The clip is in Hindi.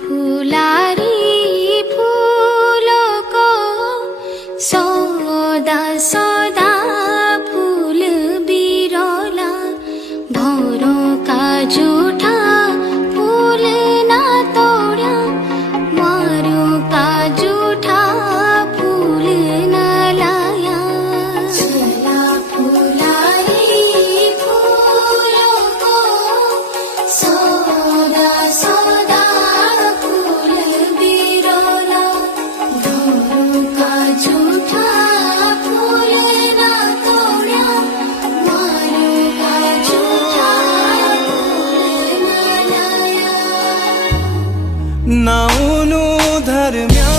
फुलारी फूलों सौदा सौदा फूल बिरला भौरों का झूठा फूल ना तोड़ा मारों का झूठा फूल ना लाया। चला फुलारी फूलों को सौदा सौदा फूल बिरला भौरों का झूठा फूल ना तोड़ा मारों का झूठा फूल ना लाया। नाउनु धर्म्या